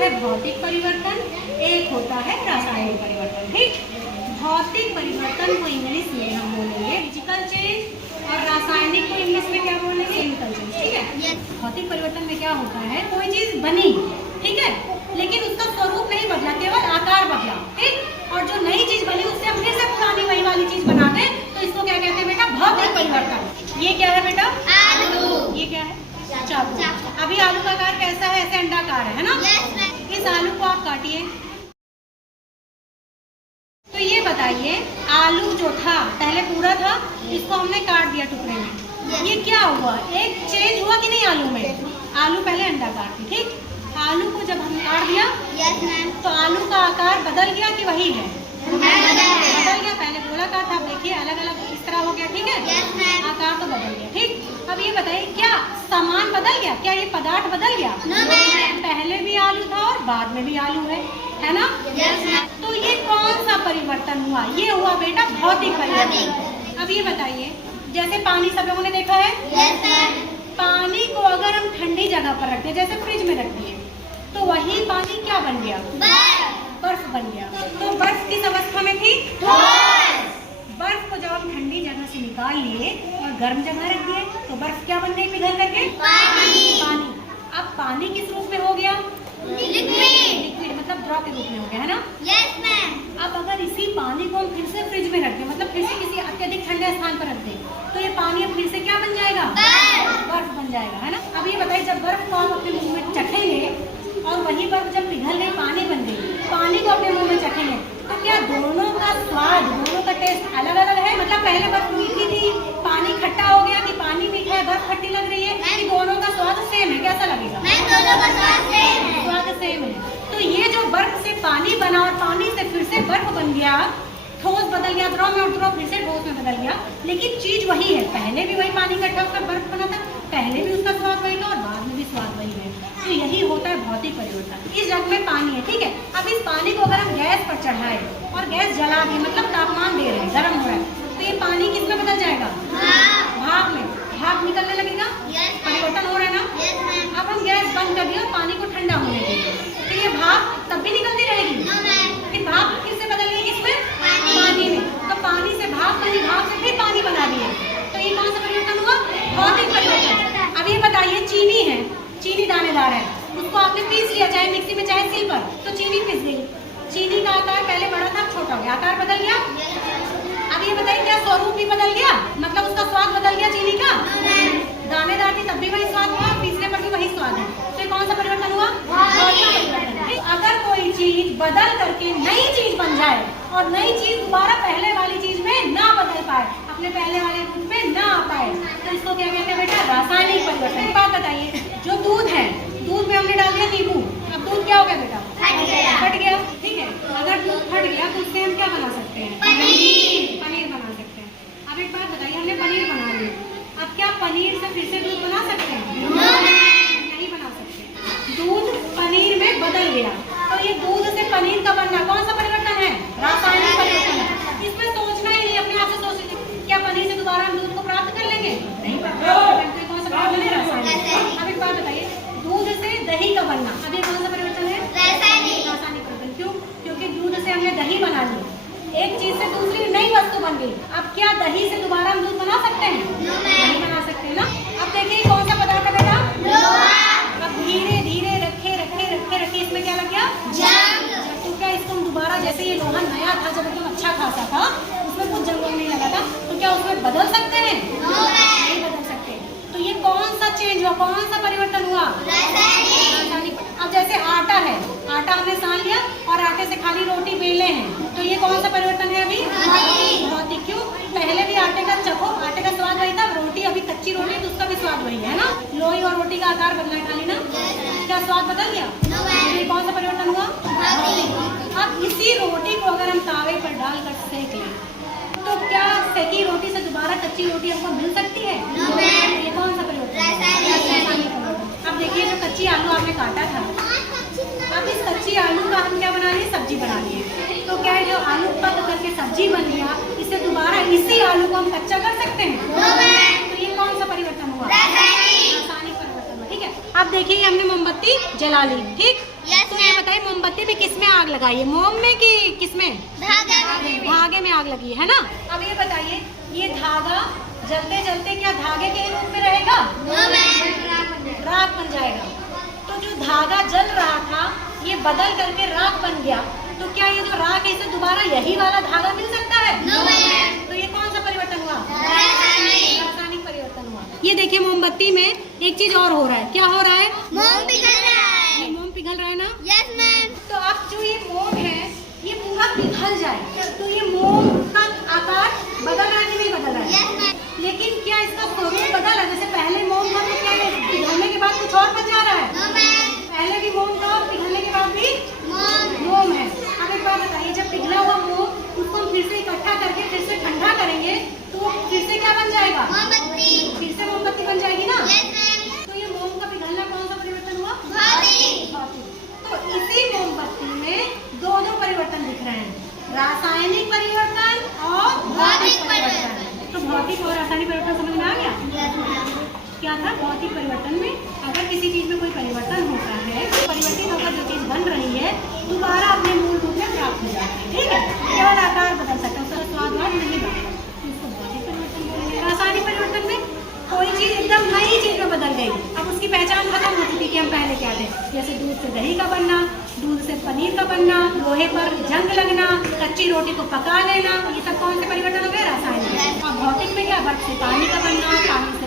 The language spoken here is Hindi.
है भौतिक परिवर्तन, एक होता है रासायनिक परिवर्तन। ठीक, भौतिक परिवर्तन को इंग्लिश में हम बोलेंगे फिजिकल चेंज और रासायनिक को इंग्लिश में क्या बोलेंगे? Chemical change. ठीक है, भौतिक परिवर्तन में क्या होता है, कोई चीज बनी, ठीक है, लेकिन उसका स्वरूप नहीं बदला, केवल आकार बदला। ठीक, और जो नई चीज बनी उससे हम फिर से पुरानी वही वाली चीज बना दें, तो इसको क्या कहते हैं बेटा? भौतिक परिवर्तन। ये क्या है बेटा? आलू। ये क्या है? चाकू। अभी आलू का आकार कैसा है? ऐसे अंडाकार है ना? इस आलू को आप काटिए। तो ये बताइए, आलू जो था पहले पूरा था, इसको हमने काट दिया टुकड़े में, ये क्या हुआ? एक चेंज हुआ कि नहीं आलू में? आलू पहले अंडाकार थी, ठीक, आलू को जब हमने काट दिया तो आलू का आकार बदल गया कि वही है? बदल गया। पहले गोलाकार था, देखिए अलग अलग इस तरह हो गया। ठीक है, आकार तो बदल गया। ठीक, अब ये बताइए, क्या सामान बदल गया? क्या ये पदार्थ बदल गया? पहले भी आलू था और बाद में भी आलू है ना? तो ये कौन सा परिवर्तन हुआ? ये हुआ बेटा भौतिक परिवर्तन। अब ये बताइए, जैसे पानी सब लोगों ने देखा है, पानी को अगर हम ठंडी जगह पर रखते, जैसे फ्रिज में रख दिए, तो वही पानी क्या बन गया? बर्फ बन गया। तो बर्फ किस अवस्था में थी? बर्फ को जब हम ठंडी जगह से निकाल लिए और गर्म जगह रख दिए, तो बर्फ क्या बन गई पिघल करके? पानी। अब पानी किस रूप में हो गया? लिक्विड, मतलब द्रव के रूप में हो गया, है ना? Yes ma'am. अब अगर इसी पानी को हम फिर से फ्रिज में रख दें, मतलब फिर से किसी अत्यधिक ठंडे स्थान पर रख दें, तो ये पानी अब फिर से क्या बन जाएगा? बर्फ बन जाएगा, है ना? अब ये बताइए, जब बर्फ को हम अपने मुंह में चखेंगे और वही बर्फ जब पिघल गई, पानी बन गई, पानी को अपने मुंह में चखेंगे, तो क्या दोनों का स्वाद, दोनों का टेस्ट अलग अलग है? मतलब पहले बर्फ मीठी थी, पानी खट्टा हो गया, कि पानी मीठा है, बर्फ खट्टी लग रही है, कि दोनों का स्वाद सेम है? कैसा लगेगा? दोनों का स्वाद सेम है। स्वाद सेम है। तो ये जो बर्फ से पानी बना और पानी से फिर से बर्फ बन गया, ठोस बदल गया द्रव में और द्रव फिर से ठोस में बदल गया, लेकिन चीज वही है। पहले भी वही पानी इकट्ठा होकर बर्फ बना था, पहले भी उसका स्वाद वही था और बाद में भी स्वाद वही है। तो यही होता है भौतिक परिवर्तन। इस जग में पानी है, ठीक है, अब इस पानी को अगर हम गैस पर चढ़ाए और गैस जला दें, मतलब तापमान दे रहे हैं, गर्म हो रहा है, तो ये पानी किस में बदल जाएगा? भाप में। भाप निकलने लगेगा, परिवर्तन हो रहा है ना? अब हम गैस बंद कर दिया और पानी को ठंडा होने देंगे, तो ये भाप तब भी निकलती रहेगी, फिर भाप किस से बदल गई? किसमें? पानी में। तो पानी से भाप बनी, भाप से फिर पानी बना दिए, तो ये कौन सा परिवर्तन हुआ? भौतिक परिवर्तन। अब ये बताइए, चीनी है, चीनी दानेदार है, उसको आपने पीस लिया, चाहे मिक्सी में चाहे सिल पर, तो चीनी पिस गई। चीनी का आकार पहले बड़ा था, छोटा हो गया, आकार बदल गया। अब ये बताइए, क्या स्वरूप भी बदल गया? मतलब उसका स्वाद बदल गया चीनी का? दानेदार थी तब भी वही स्वाद हुआ, पीसने पर भी वही स्वाद है। तो कौन सा परिवर्तन हुआ? भौतिक परिवर्तन। अगर कोई चीज बदल करके नई चीज बन जाए और नई चीज दोबारा पहले वाली चीज में ना बदल पाए, अपने पहले वाले रूप में ना आ पाए, तो इसको क्या कहते हैं बेटा? रासायनिक परिवर्तन। बात बताइए, जो दूध है, दूध में हमने डाल दिया नींबू, अब दूध क्या हो गया बेटा? फट गया। ठीक है, अगर दूध फट गया तो उससे हम क्या बना सकते हैं? पनीर बना सकते हैं। अब एक बात बताइए, हमने पनीर बना लिया, अब क्या पनीर से फिर से दूध बना सकते हैं? नहीं बना सकते। दूध पनीर में बदल गया, तो ये दूध से पनीर का बनना कौन सा परिवर्तन है? रासायनिक परिवर्तन है। इसमें सोचना ही नहीं, अपने आप से सोच लीजिए, क्या पनीर से दोबारा हम दूध को प्राप्त कर लेंगे? नहीं प्राप्त कर सकते। कौन सा परिवर्तन है? रासायनिक। अब एक बात बताइए, दूध से दही का बनना, अब ये कौन सा परिवर्तन है? रासायनिक परिवर्तन। क्यों? क्योंकि दूध से हमने दही बना ली, एक चीज से दूसरी नई वस्तु बन गई। अब क्या दही से दोबारा हम दूध बना सकते हैं? नहीं बना सकते ना। अब देखिए, कौन सा पदार्थ है बेटा? अब धीरे धीरे रखे रखे रखे रखे इसमें क्या लग गया? जंग। तो क्या इसको हम दोबारा, जैसे ये लोहा नया था, जब एकदम अच्छा खासा था, उसमें कुछ जंग नहीं लगा था, तो क्या उसमें बदल सकते हैं? नहीं बदल सकते। तो ये कौन सा चेंज हुआ, कौन सा परिवर्तन हुआ? रासायनिक। अब जैसे आटा है, आटा हमने सान लिया और आटे से खाली रोटी बेले हैं, तो ये कौन सा परिवर्तन है? अभी भौतिक। क्यों? पहले भी आटे का चखो, आटे का स्वाद वही था, रोटी अभी कच्ची रोटी है तो उसका भी स्वाद वही है ना? लोई और रोटी का आकार बदला है खाली ना, क्या स्वाद बदल गया? ये कौन सा परिवर्तन हुआ? भौतिक। अब इसी रोटी को अगर हम तावे पर डालकर सेक लें, तो क्या सेकी रोटी से दोबारा कच्ची रोटी हमको मिल सकती है? ये कौन सा परिवर्तन? अब देखिए, जो कच्ची आलू आपने काटा था, अब इस कच्ची आलू का हम क्या बना लिए? सब्जी बना लिए। तो क्या है, जो आलू पक करके सब्जी बन गया, इससे दोबारा इसी आलू को हम कच्चा कर सकते हैं? तो ये कौन सा परिवर्तन हुआ? रासायनिक परिवर्तन हुआ। ठीक है, अब देखिए, हमने मोमबत्ती जला ली, ठीक, तो ये बताइए मोमबत्ती में किस में आग लगाई है, मोम में कि किस में? धागे में आग लगी है ना। अब ये बताइए, ये धागा जलते जलते क्या धागे के रूप में रहेगा? राख बन जाएगा। तो जो धागा जल रहा था ये बदल करके राख बन गया, तो क्या ये जो राख है इसे दोबारा यही वाला धागा मिल सकता है? तो ये कौन सा परिवर्तन हुआ? रासायनिक परिवर्तन हुआ। ये देखिए मोमबत्ती में एक चीज और हो रहा है, क्या हो रहा है? मोम पिघल रहा है। ये मोम पिघल रहा है ना। Yes ma'am. तो अब जो ये मोम है ये पूरा पिघल जाए तो ये मोम का आकार बदल रहा है कि नहीं बदल रहा है? Yes ma'am. लेकिन क्या इसका स्वरूप बदल है? जैसे पहले मोम था तो क्या है पिघलने के बाद कुछ और बन जा रहा है? No ma'am. पहले भी मोम था और पिघलने के बाद भी मोम है। अब एक बात बताइए, जब पिघला हुआ मोम उसको हम फिर से इकट्ठा करके फिर से ठंडा करेंगे तो फिर से क्या बन जाएगा? मोमबत्ती। फिर से मोमबत्ती बन जाएगी ना। Yes ma'am. तो ये मोम का पिघलना कौन सा परिवर्तन हुआ? भौतिक। तो इसी मोमबत्ती में दो परिवर्तन दिख रहे हैं, रासायनिक परिवर्तन और भौतिक परिवर्तन। तो भौतिक और रासायनिक परिवर्तन समझ में आ गया? Yes ma'am. क्या था? भौतिक परिवर्तन में अगर किसी चीज में कोई परिवर्तन होता है तो परिवर्तित होकर जो चीज बन रही है दोबारा अपने मूल रूप में प्राप्त हो जाती है, ठीक है। केवल आकार बदल सकता है, उसका स्वाद वाद नहीं बदलता, इसको भौतिक परिवर्तन बोलेंगे। रासायनिक परिवर्तन में कोई चीज एकदम नई चीज में बदल गई, अब उसकी पहचान खत्म होती थी कि हम पहले क्या थे। जैसे दूध से दही का बनना, दूध से पनीर का बनना, लोहे पर जंग लगना, कच्ची रोटी को पका लेना, ये सब कौन से परिवर्तन हो गए? रासायनिक। और भौतिक में क्या? बर्फ से पानी का बनना, पानी